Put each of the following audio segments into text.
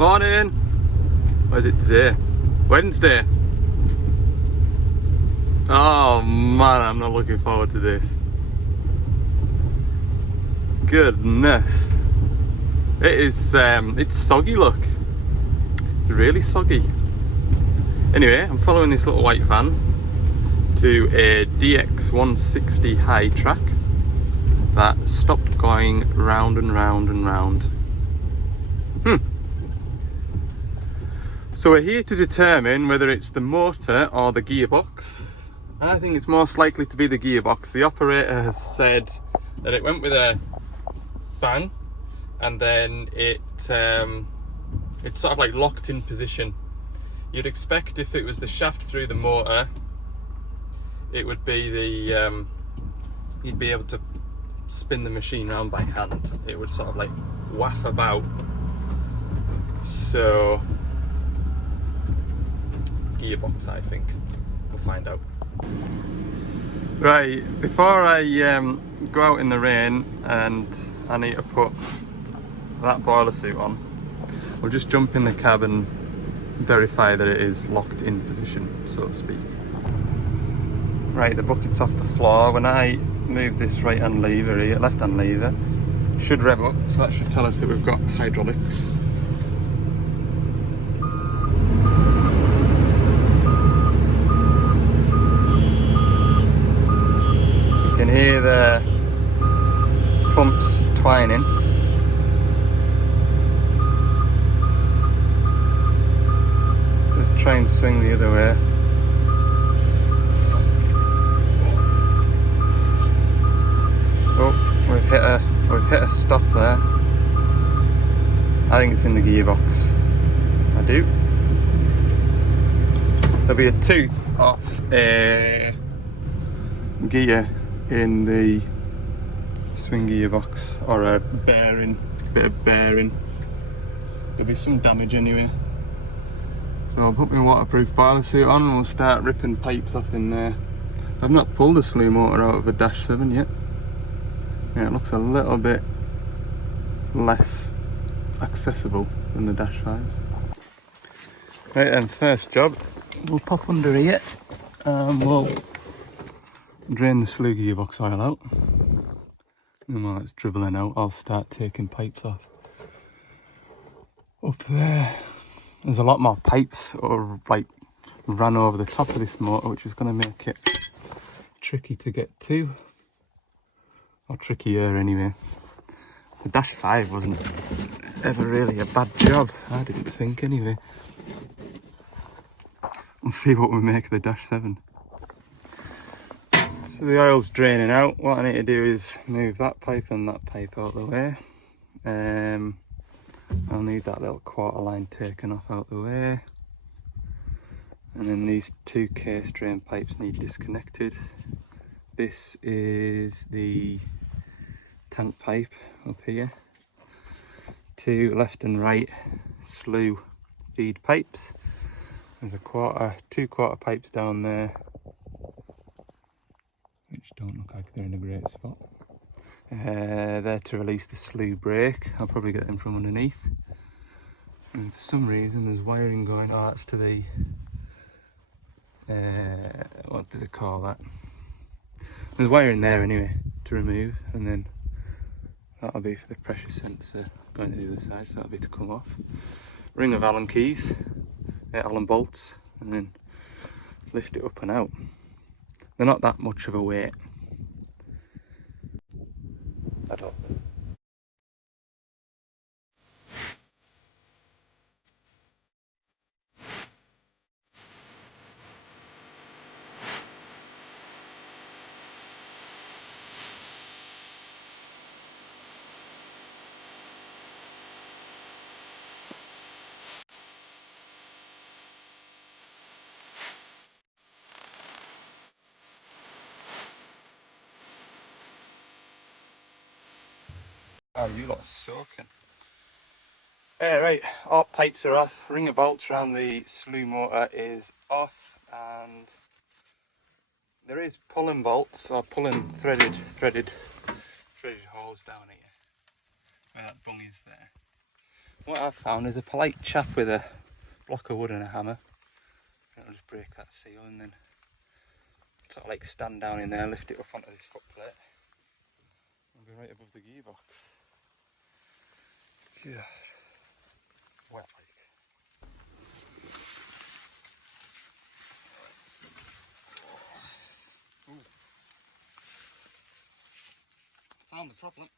Morning! What is it today? Wednesday. Oh man, I'm not looking forward to this. Goodness. It is, it's soggy, look. It's really soggy. Anyway, I'm following this little white van to a DX160 high track that stopped going round and round and round. So we're here to determine whether it's the motor or the gearbox. I think it's most likely to be the gearbox. The operator has said that it went with a bang and then it's sort of like locked in position. You'd expect if it was the shaft through the motor, it would be the, you'd be able to spin the machine around by hand. It would sort of like waff about. So, gearbox, I think. We'll find out. Right, before I go out in the rain and I need to put that boiler suit on, we'll just jump in the cab and verify that it is locked in position, so to speak. Right, the bucket's off the floor. When I move this right hand lever here, left hand lever, it should rev up, so that should tell us that we've got hydraulics. You can hear the pumps twining. Just try and swing the other way. Oh, we've hit a stop there. I think it's in the gearbox. I do. There'll be a tooth off a gear in the swing gearbox, or a bearing, bit of bearing. There'll be some damage anyway. So I'll put my waterproof boiler suit on and we'll start ripping pipes off in there. I've not pulled the slew motor out of a Dash 7 yet. Yeah, it looks a little bit less accessible than the Dash 5s. Right then, first job, we'll pop under here and we'll drain the slew gearbox oil out. And while it's dribbling out, I'll start taking pipes off. Up there, there's a lot more pipes or like ran over the top of this motor, which is going to make it tricky to get to. Or trickier anyway. The Dash 5 wasn't ever really a bad job, I didn't think anyway. We'll see what we make of the Dash 7. So the oil's draining out. What I need to do is move that pipe and that pipe out of the way. I'll need that little quarter line taken off out the way. And then these two case drain pipes need disconnected. This is the tank pipe up here. Two left and right slew feed pipes. There's two quarter pipes down there, which don't look like they're in a great spot. There to release the slew brake. I'll probably get them from underneath. And for some reason there's wiring going, oh that's to the, what do they call that? There's wiring there anyway to remove, and then that'll be for the pressure sensor going to the other side, so that'll be to come off. Ring of Allen keys, Allen bolts, and then lift it up and out. They're not that much of a weight at all. Oh, you lot are soaking. Right, all pipes are off. Ring of bolts around the slew motor is off, and there is pulling bolts, or pulling threaded holes down here, where that bung is there. What I've found is a polite chap with a block of wood and a hammer. I'll just break that seal and then sort of like stand down in there, lift it up onto this foot plate and be right above the gearbox. Yeah. Wet like. Ooh. Found the problem.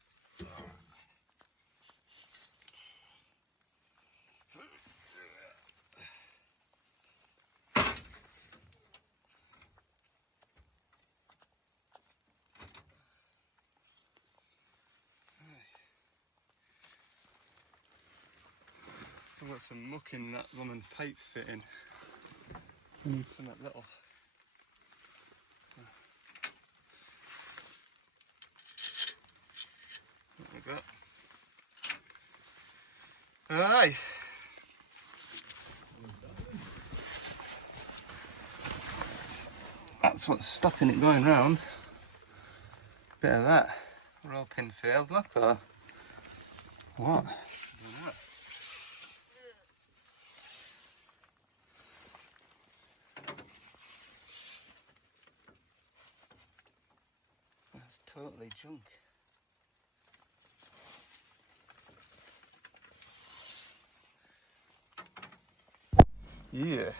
I've got some muck in that woman pipe fitting. I need something little. What we got? Aye. That's what's stopping it going round. Bit of that. Roll pin failed, look, or what? That's totally junk. Yeah.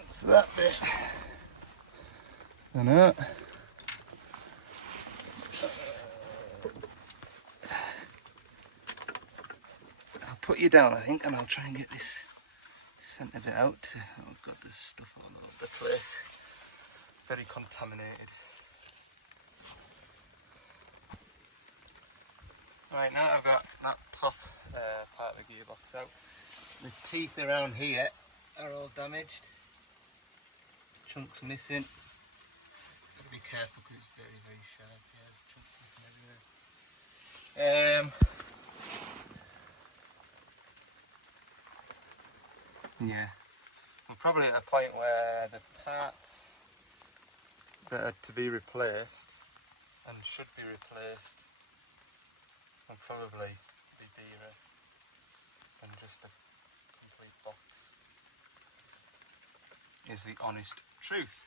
What's that bit? I know. I'll put you down, I think, and I'll try and get this centre bit out. Oh god, there's stuff all over the place. Very contaminated. Right, now I've got that top part of the gearbox out. The teeth around here are all damaged. Chunks missing. Gotta be careful because it's very, very sharp. Yeah, there's chunks missing everywhere. Yeah, we're probably at a point where the parts that are to be replaced and should be replaced will probably be dearer than just a complete box, is the honest truth.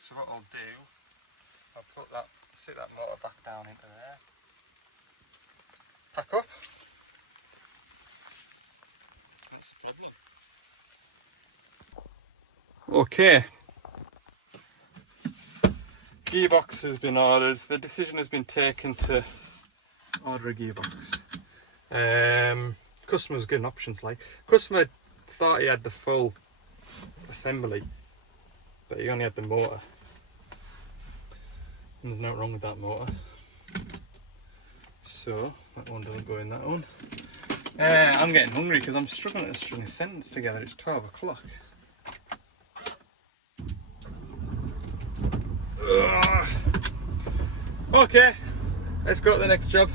So what I'll do, I'll sit that motor back down into there, pack up. That's the problem. Okay. Gearbox has been ordered. The decision has been taken to order a gearbox. Customer's given options like. Customer thought he had the full assembly, but he only had the motor. And there's nothing wrong with that motor. So that one doesn't go in that one. I'm getting hungry because I'm struggling to string a sentence together. It's 12 o'clock. Okay, let's go to the next job.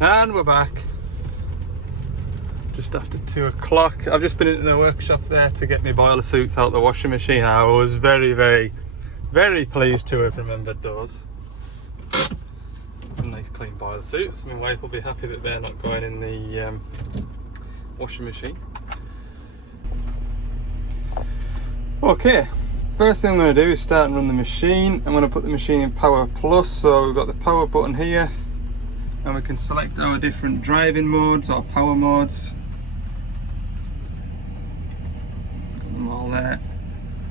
And we're back. Just after 2 o'clock. I've just been into the workshop there to get my boiler suits out the washing machine. I was very, very, very pleased to have remembered those. Some nice clean boiler suits. My wife will be happy that they're not going in the washing machine. Okay. First thing I'm going to do is start and run the machine. I'm going to put the machine in Power Plus, so we've got the power button here and we can select our different driving modes or power modes. Got them all there.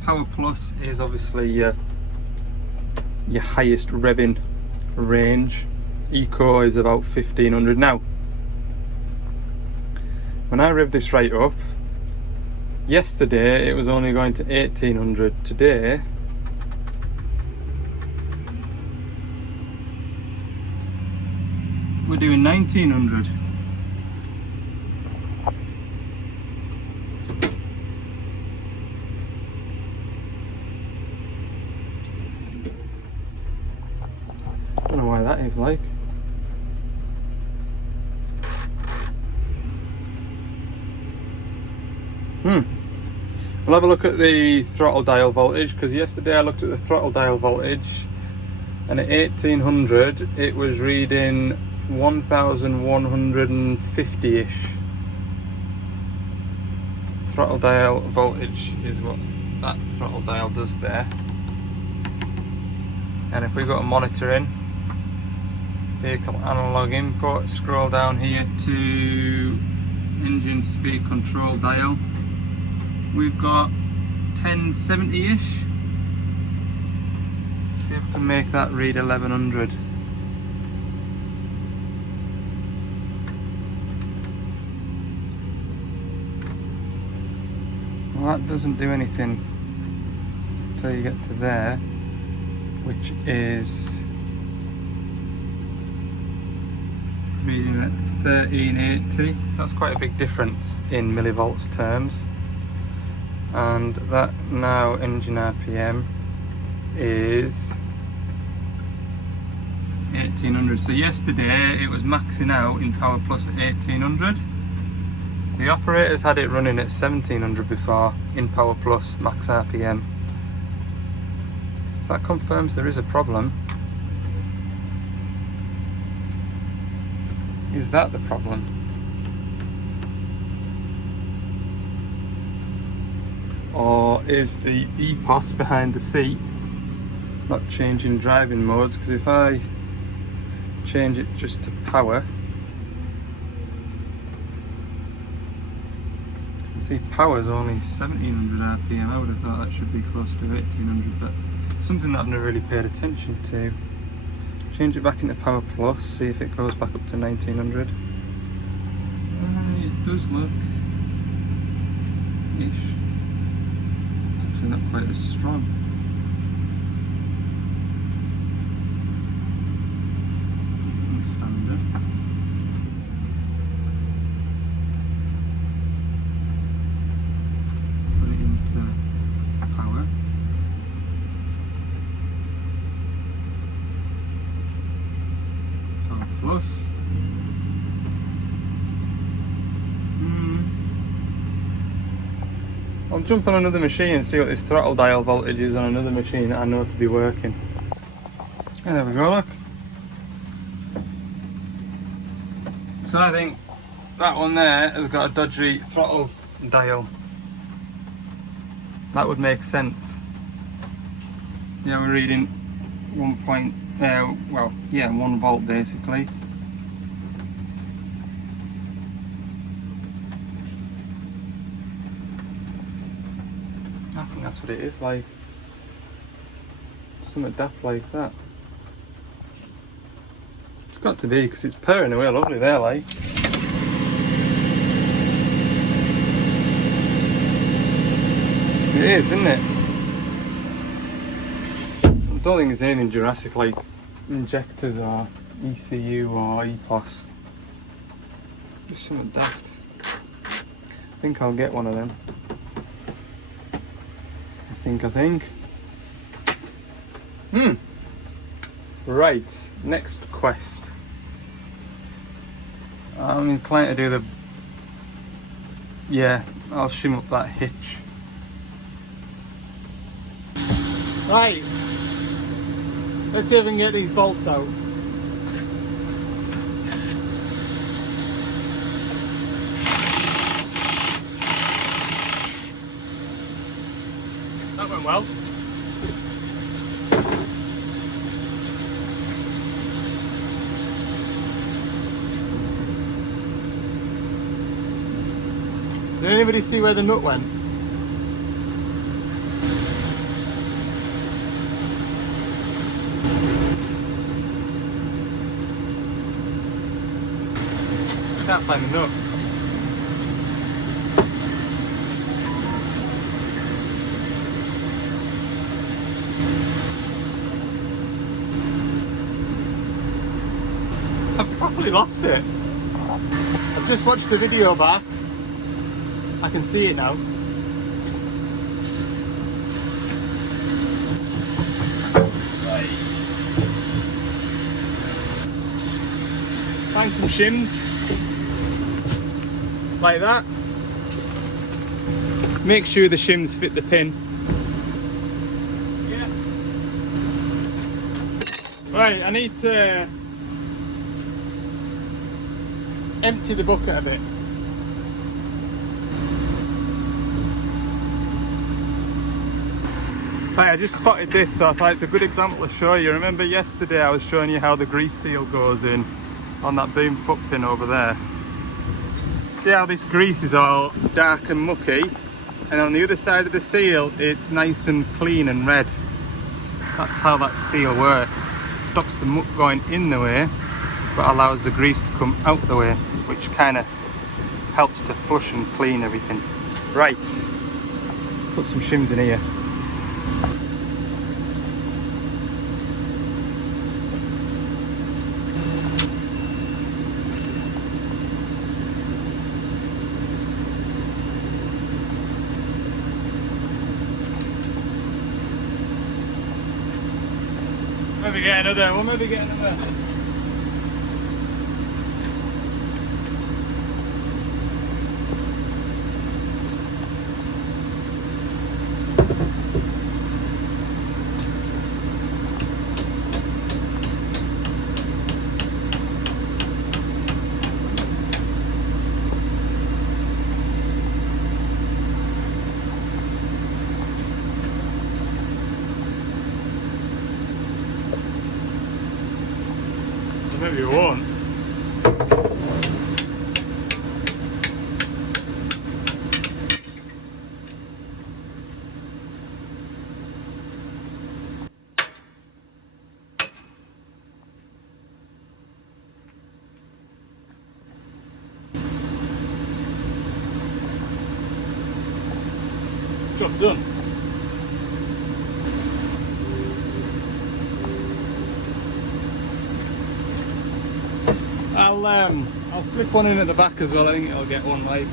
Power Plus is obviously your highest revving range. Eco is about 1500. Now, when I rev this right up, yesterday it was only going to 1800. Today we're doing 1900. Don't know why that is like. We'll have a look at the throttle dial voltage, because yesterday I looked at the throttle dial voltage and at 1800 it was reading 1150-ish. Throttle dial voltage is what that throttle dial does there. And if we got a monitor in, vehicle analog input, scroll down here to engine speed control dial, we've got 1070-ish. See if we can make that read 1100. Well, that doesn't do anything until you get to there, which is reading at 1380. So that's quite a big difference in millivolts terms. And that now engine RPM is 1800. So yesterday it was maxing out in Power Plus at 1800. The operators had it running at 1700 before in Power Plus max RPM. So that confirms there is a problem. Is that the problem? Or is the EPOS behind the seat not changing driving modes? Because if I change it just to power, see, power's only 1700 RPM. I would have thought that should be close to 1800, but something that I've never really paid attention to. Change it back into Power Plus, see if it goes back up to 1900. It does look ish. It's actually not quite as strong. Standard. Put it into power. Power Plus. I'll jump on another machine and see what this throttle dial voltage is on another machine that I know to be working. And there we go, look. So I think that one there has got a dodgy throttle dial. That would make sense. Yeah, we're reading 1 volt basically. I think that's what it is, like something daft like that. It's got to be, because it's purring away lovely there, like. It is, isn't it? I don't think it's anything Jurassic like injectors or ECU or EPOS. Just something daft. I think I'll get one of them. I think. Right, next quest. I'm inclined to do the... Yeah, I'll shim up that hitch. Right, let's see if we can get these bolts out. That went well. Did anybody see where the nut went? I can't find the nut. I've probably lost it. I've just watched the video back. I can see it now. Right. Find some shims. Like that. Make sure the shims fit the pin. Yeah. Right, I need to empty the bucket a bit. Right, I just spotted this, so I thought it's a good example to show you. Remember yesterday I was showing you how the grease seal goes in on that boom foot pin over there. See how this grease is all dark and mucky, and on the other side of the seal it's nice and clean and red. That's how that seal works. It stops the muck going in the way, but allows the grease to come out the way, which kind of helps to flush and clean everything. Right, put some shims in here. Maybe get another, we'll maybe get another. Maybe you won't. Job's done. I'll slip one in at the back as well. I think I'll get one live.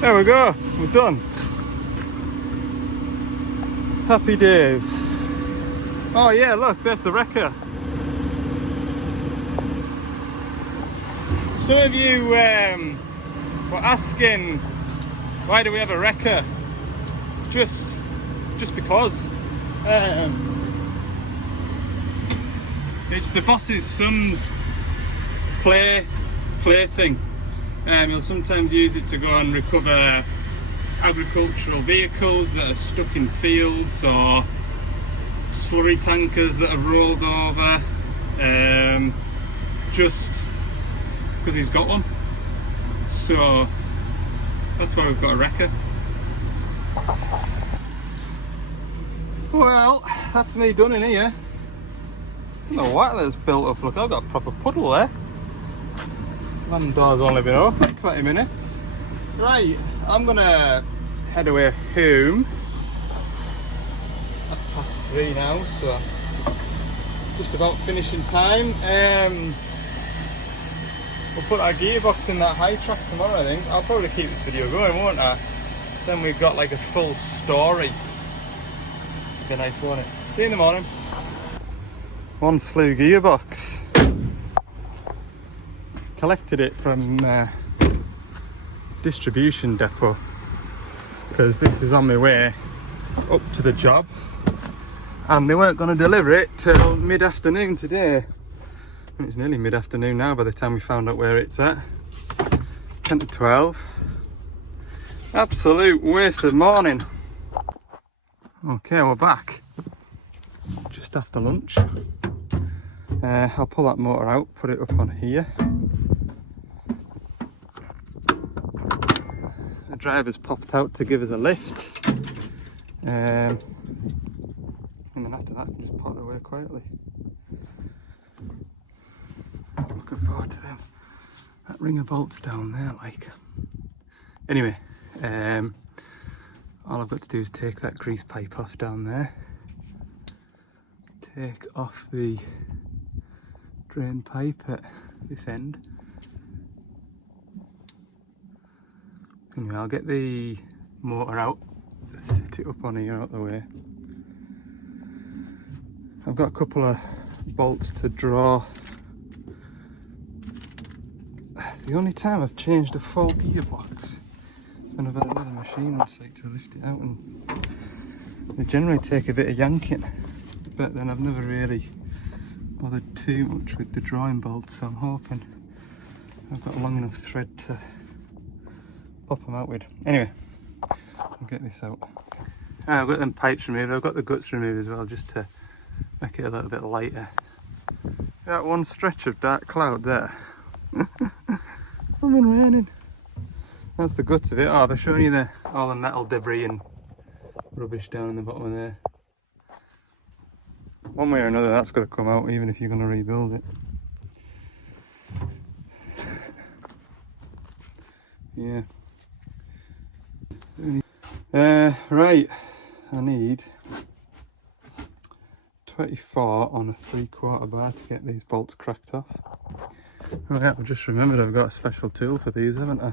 There we go, we're done. Happy days. Oh yeah, look, there's the wrecker. Some of you were asking, why do we have a wrecker? Just because. It's the boss's son's plaything. He'll sometimes use it to go and recover agricultural vehicles that are stuck in fields, or slurry tankers that have rolled over, just because he's got one. So that's why we've got a wrecker. Well, that's me done in here. I don't know what that's built up. Look, I've got a proper puddle there. Land door's only been open 20 minutes. Right, I'm gonna head away home. 3:30 now, so just about finishing time. We'll put our gearbox in that high track tomorrow, I think. I'll probably keep this video going, won't I? Then we've got like a full story. Be nice, won't it? See you in the morning. One slew gearbox. Collected it from distribution depot, because this is on my way up to the job, and they weren't going to deliver it till mid-afternoon today. And it's nearly mid-afternoon now by the time we found out where it's at. 10 to 12. Absolute waste of morning. Okay, we're back just after lunch. I'll pull that motor out, put it up on here. The driver's popped out to give us a lift, and then after that I can just put it away quietly. Looking forward to them. That ring of bolts down there, like. Anyway, all I've got to do is take that grease pipe off down there, take off the drain pipe at this end. Anyway, I'll get the motor out, set it up on here out the way. I've got a couple of bolts to draw. The only time I've changed a full gearbox and I've had another machine on site to lift it out, and they generally take a bit of yanking, but then I've never really bothered too much with the drawing bolts, so I'm hoping I've got a long enough thread to pop them out with. Anyway, I'll get this out. I've got them pipes removed, I've got the guts removed as well, just to make it a little bit lighter. That one stretch of dark cloud there. Coming raining. That's the guts of it. Oh, they're showing you all the metal debris and rubbish down in the bottom of there. One way or another that's got to come out, even if you're going to rebuild it. Yeah. Right, I need 24 on a 3/4 bar to get these bolts cracked off. Oh yeah, I've just remembered I've got a special tool for these, haven't I?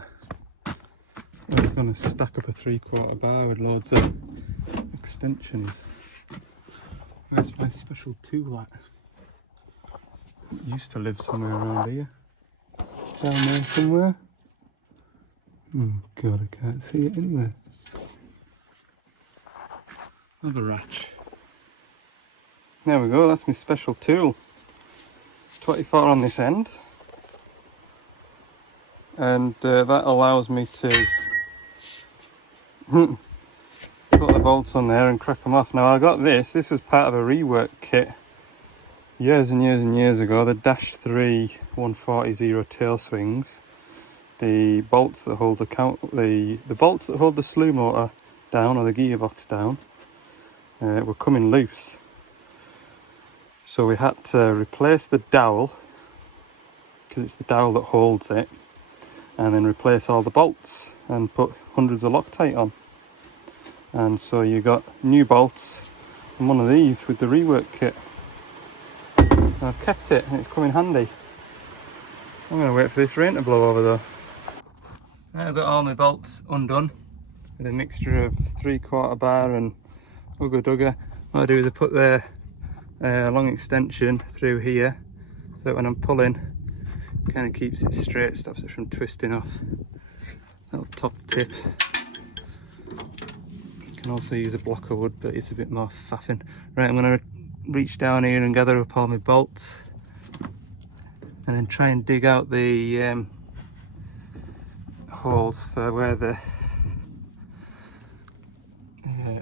I was going to stack up a 3/4 bar with loads of extensions. Where's my special tool at? It used to live somewhere around here. Down there somewhere. Oh god, I can't see it anywhere. Another ratch. There we go, that's my special tool. 24 on this end. And that allows me to put the bolts on there and crack them off. Now I got this was part of a rework kit years and years and years ago, the Dash 3 140 tail swings. The bolts that hold the bolts that hold the slew motor down, or the gearbox down, were coming loose. So we had to replace the dowel, because it's the dowel that holds it, and then replace all the bolts and put hundreds of Loctite on. And so you got new bolts and one of these with the rework kit. I've kept it and it's come in handy. I'm going to wait for this rain to blow over though. I've got all my bolts undone with a mixture of 3/4 bar and Ugga Dugga. What I do is I put the long extension through here, so that when I'm pulling, it kind of keeps it straight, stops it from twisting off. Little top tip. You can also use a block of wood, but it's a bit more faffing. Right, I'm going to reach down here and gather up all my bolts, and then try and dig out the holes for where the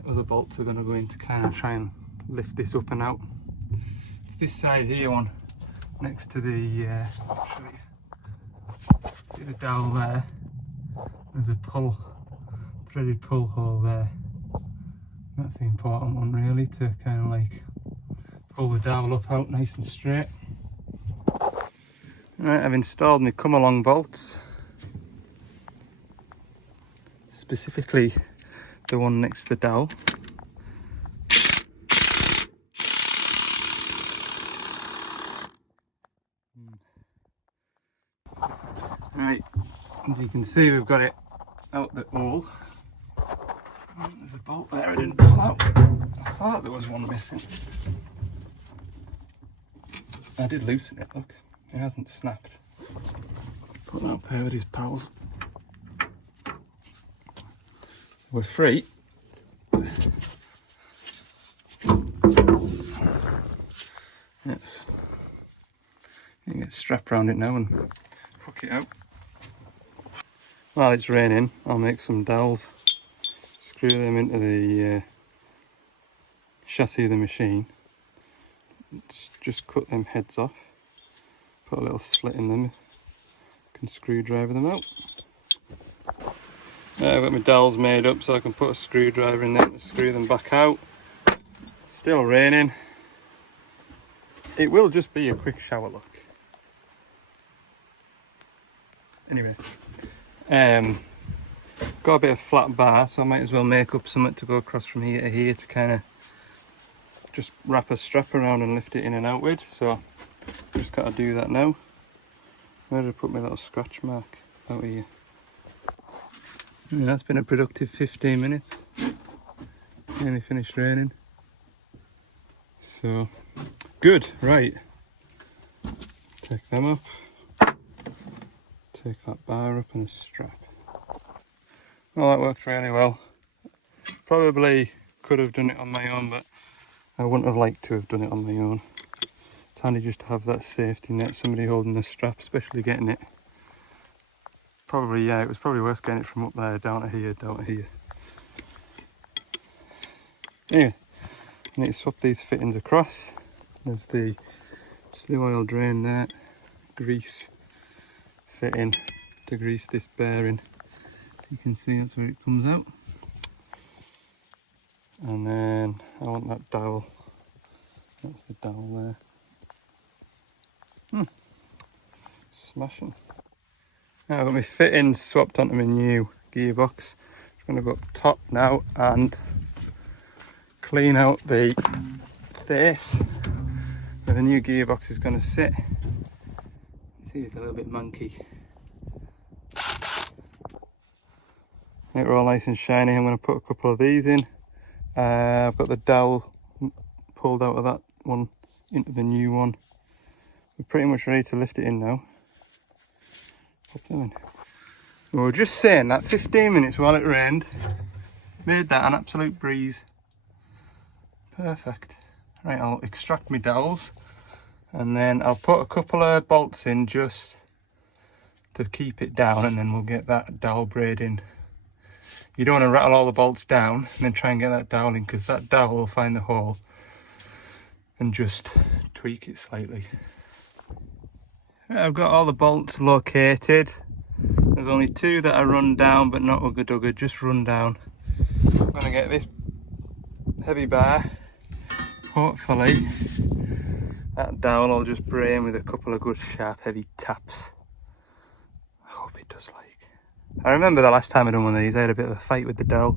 other bolts are going to go in, to kind of try and lift this up and out. It's this side here, one next to the I'll show you. See the dowel there? There's a threaded pull hole there. That's the important one really, to kind of like pull the dowel up out nice and straight. Right, I've installed my come along bolts, specifically the one next to the dowel. Right, as you can see, we've got it out the hole. There's a bolt there I didn't pull out. I thought there was one missing. I did loosen it, look. It hasn't snapped. Put that up here with his pals. We're free. Yes. You can get strapped around it now and hook it out. While it's raining, I'll make some dowels. Screw them into the chassis of the machine. Just cut them heads off. Put a little slit in them. Can screwdriver them out. I've got my dowels made up so I can put a screwdriver in there to screw them back out. Still raining. It will just be a quick shower look. Anyway, got a bit of flat bar, so I might as well make up something to go across from here to here to kind of just wrap a strap around and lift it in and out with. So just got to do that now. Where did I put my little scratch mark? Out here. Yeah, that's been a productive 15 minutes. Nearly finished raining. So, good, right. Take them up. Take that bar up and a strap. Well, that worked really well. Probably could have done it on my own, but I wouldn't have liked to have done it on my own. It's handy just to have that safety net, somebody holding the strap, especially getting it. Probably, yeah, it was probably worse getting it from up there down to here, down to here. Anyway, I need to swap these fittings across. There's the slew oil drain there, grease fitting to grease this bearing. You can see that's where it comes out. And then I want that dowel. That's the dowel there. Smashing. Now I've got my fittings swapped onto my new gearbox. I'm going to go up top now and clean out the face where the new gearbox is going to sit. You see it's a little bit manky. They're all nice and shiny. I'm going to put a couple of these in. I've got the dowel pulled out of that one into the new one. We're pretty much ready to lift it in now. What's doing? We were just saying that 15 minutes while it rained made that an absolute breeze. Perfect. Right, I'll extract my dowels and then I'll put a couple of bolts in just to keep it down, and then we'll get that dowel braid in. You don't want to rattle all the bolts down and then try and get that dowel in, because that dowel will find the hole and just tweak it slightly. Right, I've got all the bolts located. There's only two that are run down but not ugga dugga, just run down. I'm going to get this heavy bar. Hopefully that dowel will just brain with a couple of good sharp heavy taps. I hope it does. I remember the last time I done one of these, I had a bit of a fight with the dowel.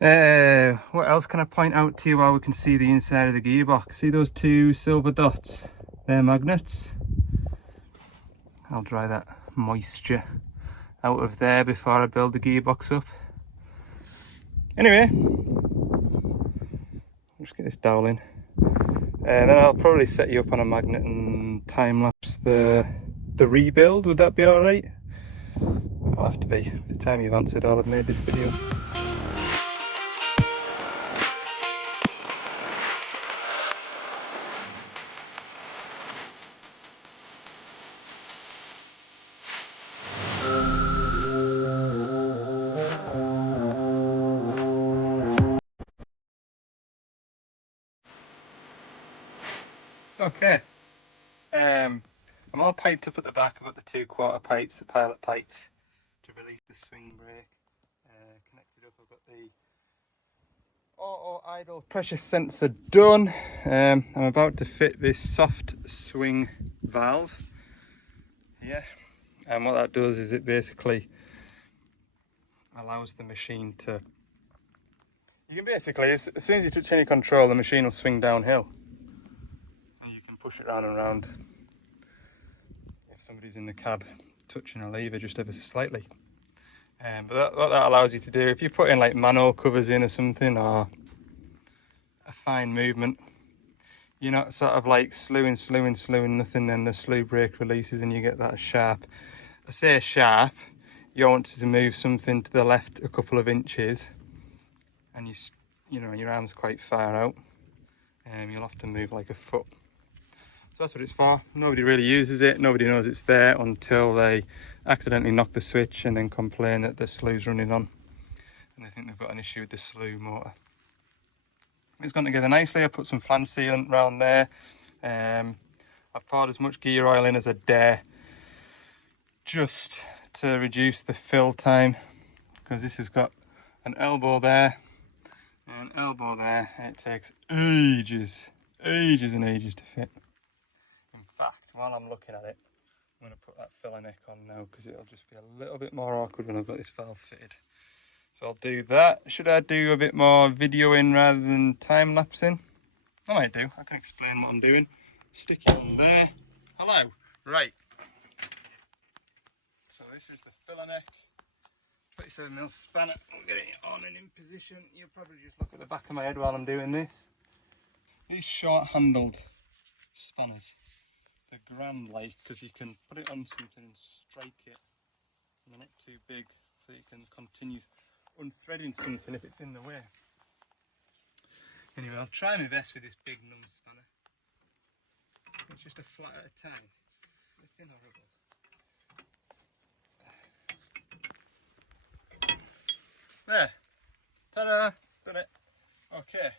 What else can I point out to you while we can see the inside of the gearbox? See those two silver dots? They're magnets. I'll dry that moisture out of there before I build the gearbox up. Anyway, I'll just get this dowel in. Then I'll probably set you up on a magnet and time lapse the rebuild. Would that be alright? It'll have to be. By the time you've answered, I'll have made this video. Okay, I'm all piped up at the back. I've got the 2/4 pipes, the pilot pipes, to release the swing brake. Connected up, I've got the auto idle pressure sensor done. I'm about to fit this soft swing valve here, and what that does is it basically allows the machine to, you can basically, as soon as you touch any control, the machine will swing downhill. Push it round and round if somebody's in the cab touching a lever just ever so slightly. But what that allows you to do, if you put in like manhole covers in or something, or a fine movement, you're not sort of like slewing nothing, then the slew brake releases and you get that sharp. I say sharp, you want to move something to the left a couple of inches and you know your arm's quite far out, and you'll have to move like a foot. So that's what it's for. Nobody really uses it, nobody knows it's there until they accidentally knock the switch and then complain that the slew's running on and they think they've got an issue with the slew motor. It's gone together nicely. I put some flange sealant around there. I've poured as much gear oil in as I dare just to reduce the fill time, because this has got an elbow there and an elbow there, and it takes ages and ages to fit. In fact, while I'm looking at it, I'm going to put that filler neck on now, because it'll just be a little bit more awkward when I've got this valve fitted. So I'll do that. Should I do a bit more videoing rather than time lapsing? I might do. I can explain what I'm doing. Stick it on there. Hello. Right. So this is the filler neck. 27mm spanner. I'll get it on and in position. You'll probably just look at the back of my head while I'm doing this. These short-handled spanners, they're grand, like, because you can put it on something and strike it, and they're not too big, so so you can continue unthreading something if it's in the way. Anyway, I'll try my best with this big num spanner. It's just a flat at a time. It's flipping horrible. There. Ta-da! Got it. Okay.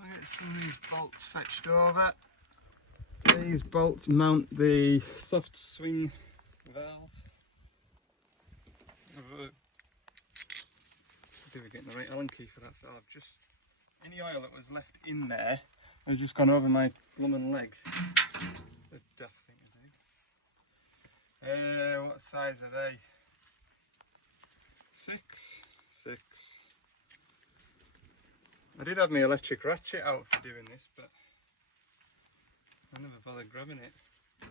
I'll get some of these bolts fetched over. These bolts mount the soft swing valve. See if we're getting the right Allen key for that valve. Just any oil that was left in there has just gone over my blooming leg. The daft thing, I think. What size are they? 6. I did have my electric ratchet out for doing this, but I never bothered grabbing it. So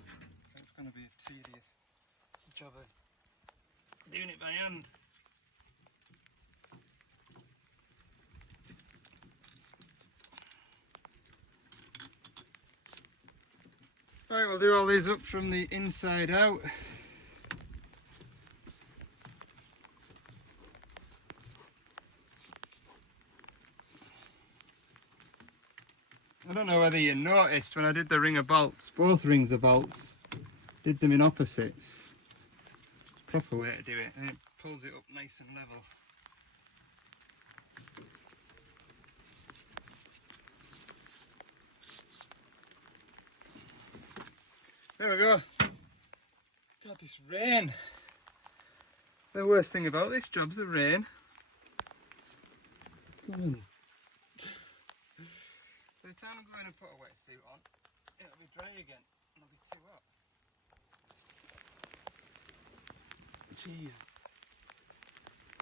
it's going to be a tedious job of doing it by hand. Right, we'll do all these up from the inside out. I don't know whether you noticed when I did the ring of bolts, both rings of bolts, did them in opposites. It's a proper way to do it, and it pulls it up nice and level. There we go. God, this rain. The worst thing about this job's the rain. Come on. By the time I go in and put a wetsuit on, it'll be dry again and it'll be too hot. Jeez.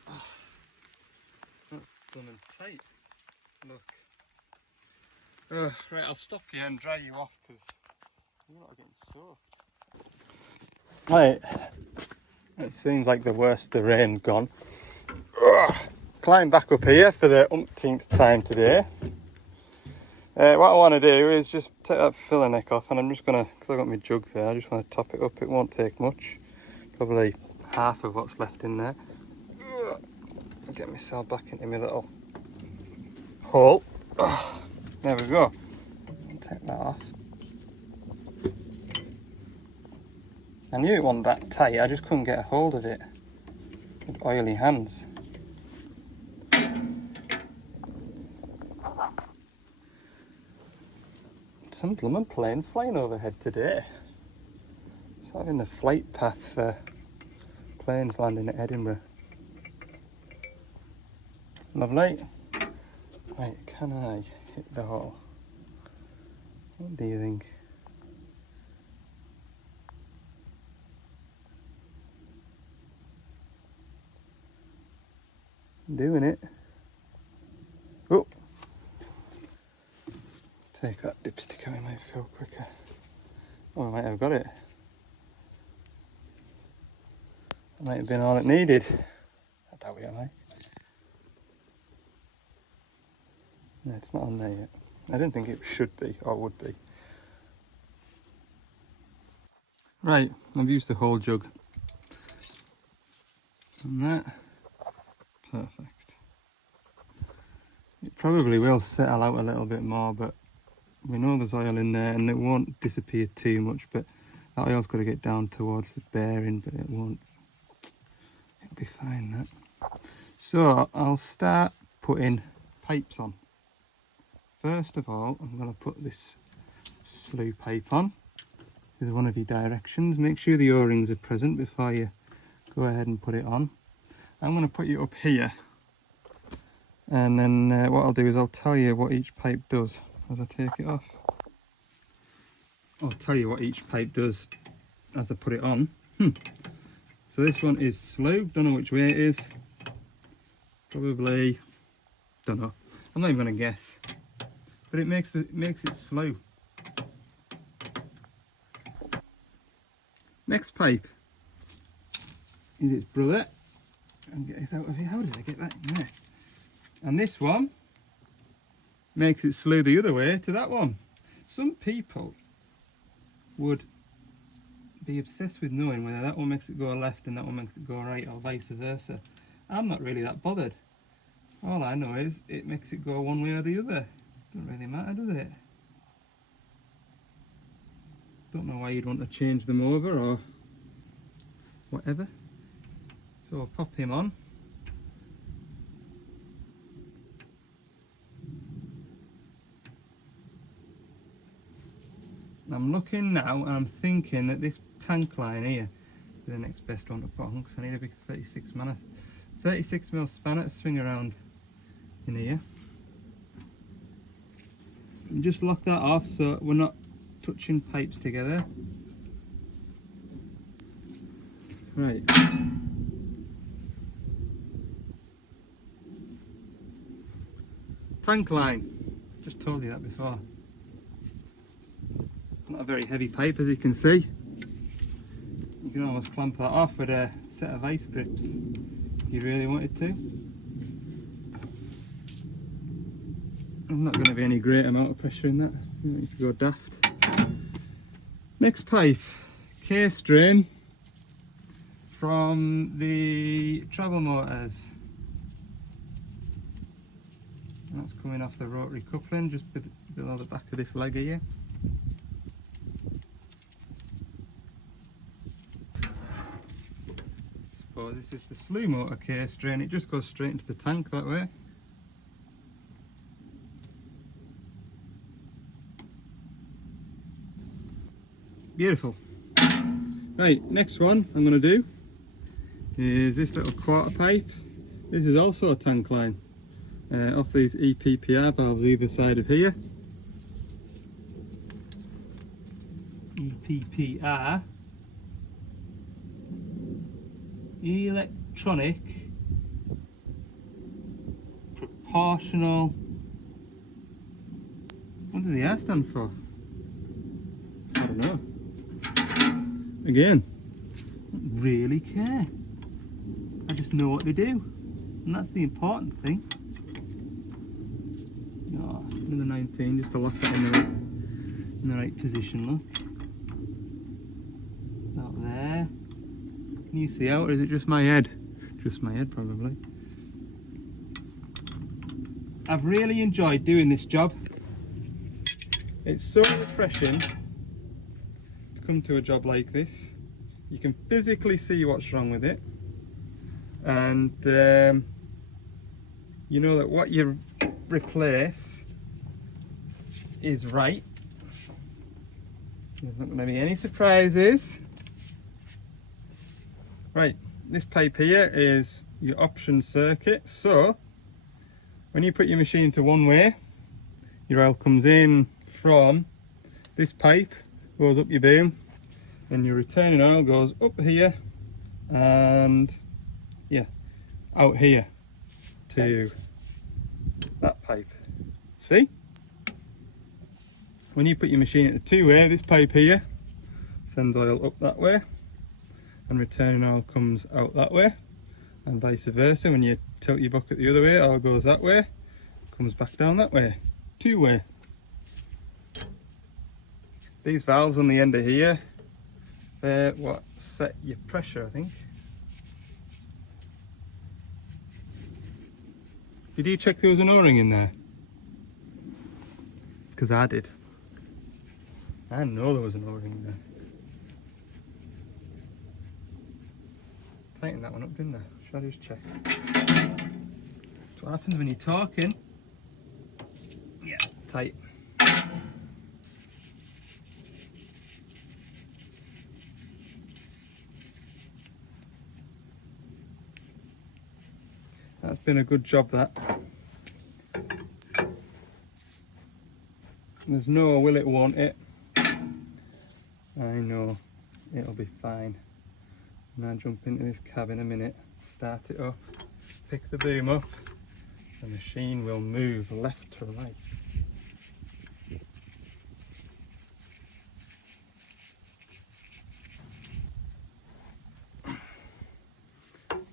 Oh, that's blooming tight. Look. Right, I'll stop here and dry you off because you're not getting soaked. Right, it seems like the worst of the rain gone. Climb back up here for the umpteenth time today. What I want to do is just take that filler neck off, and I'm just going to, because I've got my jug there, I just want to top it up. It won't take much, probably half of what's left in there. Get myself back into my little hole. There we go. Take that off. I knew it wasn't that tight, I just couldn't get a hold of it with oily hands. Some blooming planes flying overhead today. Sort of in the flight path for planes landing at Edinburgh. Lovely. Right, can I hit the hole? What do you think? Doing it. Oh! Take that dipstick out, it might fill quicker. Oh, I might have got it. That might have been all it needed. I doubt it, am I? No, it's not on there yet. I didn't think it should be, or would be. Right, I've used the whole jug. And that, perfect. It probably will settle out a little bit more, but we know there's oil in there and it won't disappear too much, but that oil's got to get down towards the bearing, but it won't. It'll be fine, that. So I'll start putting pipes on. First of all, I'm going to put this slew pipe on. This is one of your directions. Make sure the O-rings are present before you go ahead and put it on. I'm going to put you up here, and then what I'll do is I'll tell you what each pipe does as I take it off. I'll tell you what each pipe does as I put it on. So this one is slow, don't know which way it is. Probably, don't know. I'm not even going to guess. But it makes it slow. Next pipe is its brother. And get it out of here. How did I get that in there? And this one makes it slow the other way to that one. Some people would be obsessed with knowing whether that one makes it go left and that one makes it go right, or vice versa. I'm not really that bothered. All I know is it makes it go one way or the other. Doesn't really matter, does it? Don't know why you'd want to change them over or whatever. So I'll pop him on. I'm looking now and I'm thinking that this tank line here is the next best one to put on, because I need a big 36mm spanner to swing around in here. And just lock that off so we're not touching pipes together. Right. Tank line. Just told you that before. Not a very heavy pipe, as you can see. You can almost clamp that off with a set of vice grips if you really wanted to. There's not going to be any great amount of pressure in that. You don't need to go daft. Next pipe, case drain from the travel motors. That's coming off the rotary coupling just below the back of this leg here. Suppose this is the slew motor case drain. It just goes straight into the tank that way. Beautiful. Right, next one I'm going to do is this little quarter pipe. This is also a tank line off these EPPR valves either side of here. EPPR, electronic proportional. What does the R stand for? I don't know. Again, I don't really care. I just know what they do, and that's the important thing. Oh, another 19 just to lock that in the right position. Look, out there. Can you see out, or is it just my head? Just my head, probably. I've really enjoyed doing this job. It's so refreshing to come to a job like this. You can physically see what's wrong with it, and you know that what you replace is right. There's not going to be any surprises. Right, this pipe here is your option circuit. So when you put your machine into one way, your oil comes in from this pipe, goes up your boom, and your returning oil goes up here and yeah, out here to that pipe. See? When you put your machine into two-way, this pipe here sends oil up that way, and returning oil comes out that way, and vice versa. When you tilt your bucket the other way, oil goes that way, comes back down that way. Two-way. These valves on the end of here, they're what set your pressure, I think. Did you check there was an O-ring in there? Because I did. I know there was an O-ring there. Tightened that one up, didn't I? Should I just check? That's what happens when you're talking. Yeah, tight. That's been a good job, that. There's no will it, won't it. I know it'll be fine. When I jump into this cab in a minute, start it up, pick the boom up, the machine will move left to right.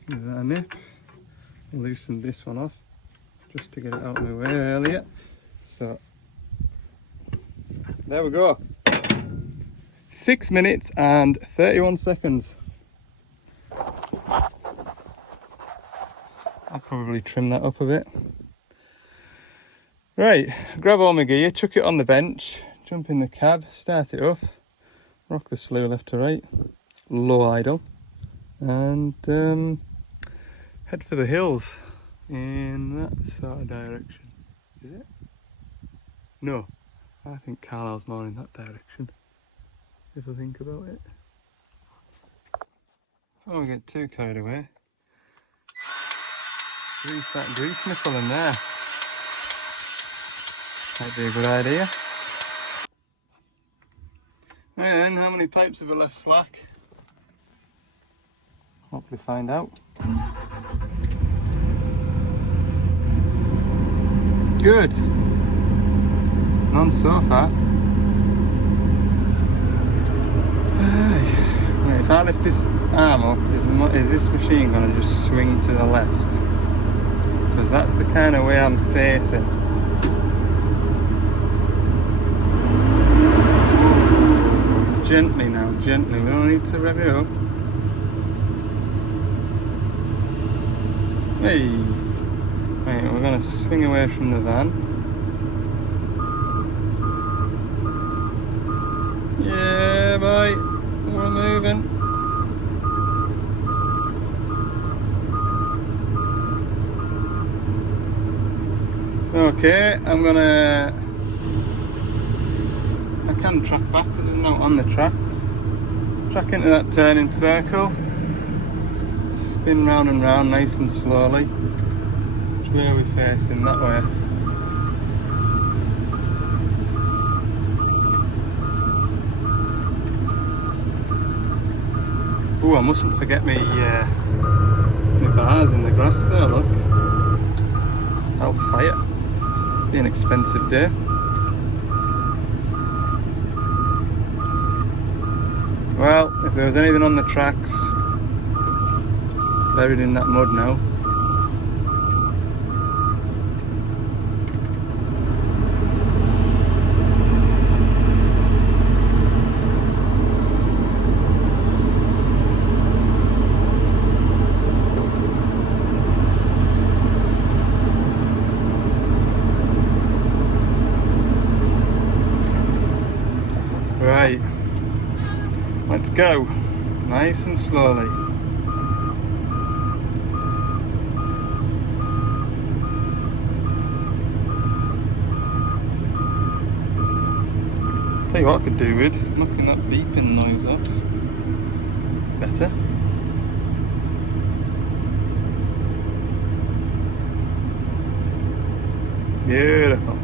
Give that a nip. Loosen this one off just to get it out of my way earlier. So there we go. 6 minutes and 31 seconds. I'll probably trim that up a bit. Right, grab all my gear, chuck it on the bench, jump in the cab, start it up, rock the slew left to right, low idle, and head for the hills in that sort of direction. Is it? No, I think Carlisle's more in that direction, if I think about it. Don't get too carried away. Grease that grease nipple in there. Might be a good idea. Right then, how many pipes have we left slack? Hopefully find out. Good. None so far. Right, if I lift this arm up, is this machine going to just swing to the left? Because that's the kind of way I'm facing. Gently now, gently. We don't need to rev it up. Hey! Right, we're going to swing away from the van. Yeah, boy, we're moving. Okay, I'm gonna. I can track back because I'm not on the tracks. Track into that turning circle. Spin round and round nice and slowly. Which way are we facing? That way. Oh, I mustn't forget me bars in the grass there, look. Hellfire. Be an expensive day. Well, if there was anything on the tracks, buried in that mud now. Right, let's go, nice and slowly. Tell you what I could do with, knocking that beeping noise off. Better. Beautiful.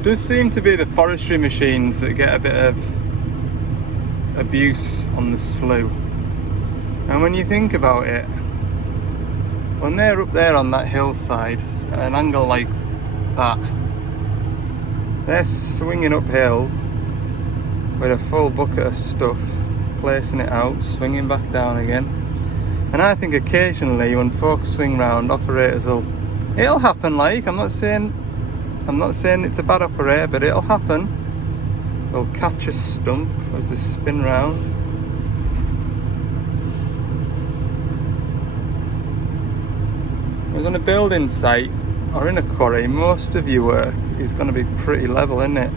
Does seem to be the forestry machines that get a bit of abuse on the slough. And when you think about it, when they're up there on that hillside at an angle like that, they're swinging uphill with a full bucket of stuff, placing it out, swinging back down again. And I think occasionally when folks swing round, operators it'll happen. Like, I'm not saying it's a bad operator, but it'll happen. They'll catch a stump as they spin round. Whereas on a building site or in a quarry, most of your work is going to be pretty level, isn't it?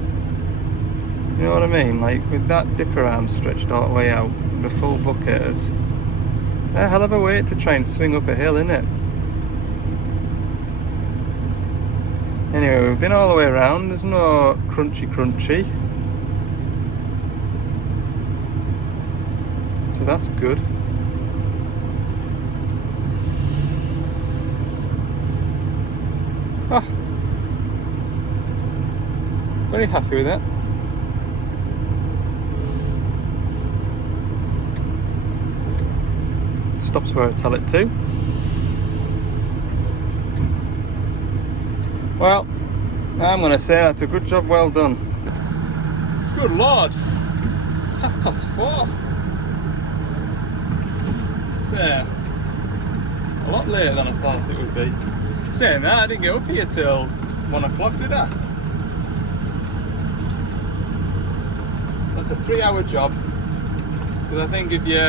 You know what I mean? Like with that dipper arm stretched all the way out, the full bucketers, a hell of a weight to try and swing up a hill, isn't it? Anyway, we've been all the way around, there's no crunchy, so that's good. Ah, very happy with that. Stops where I tell it to. Well, I'm going to say that's a good job well done. Good lord, it's 4:30. A lot later than I thought it would be. Saying that, I didn't get up here till 1 o'clock, did I? That's a 3-hour job. Because I think if you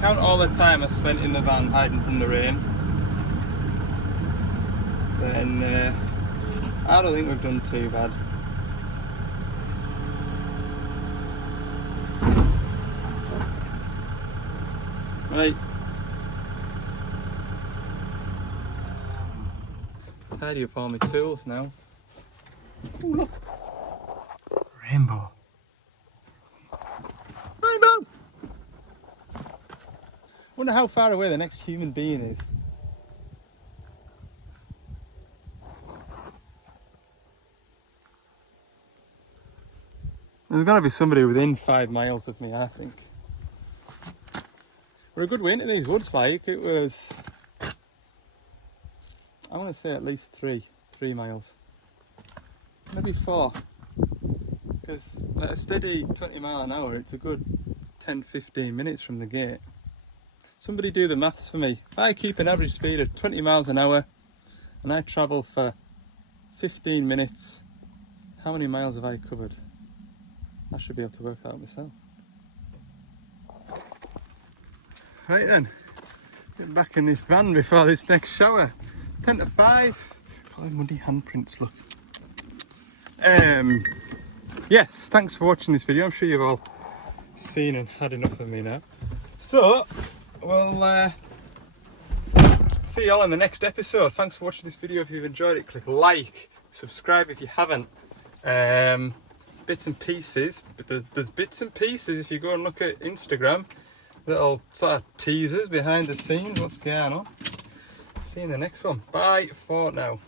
count all the time I spent in the van hiding from the rain, then I don't think we've done too bad. Right. Tidy up all my tools now. Ooh, look. Rainbow. Rainbow! Wonder how far away the next human being is. There's got to be somebody within 5 miles of me, I think. We're a good way into these woods, like. It was, I want to say at least 3 miles. Maybe 4. Because at a steady 20 mile an hour, it's a good 10-15 minutes from the gate. Somebody do the maths for me. If I keep an average speed of 20 miles an hour and I travel for 15 minutes, how many miles have I covered? I should be able to work that out myself. Right then, get back in this van before this next shower. 10 to 5. Oh, muddy handprints, look. Yes, thanks for watching this video. I'm sure you've all seen and had enough of me now. So, we'll see you all in the next episode. Thanks for watching this video. If you've enjoyed it, click like, subscribe if you haven't. Bits and pieces, but there's bits and pieces if you go and look at Instagram. Little sort of teasers behind the scenes, what's going on. See you in the next one. Bye for now.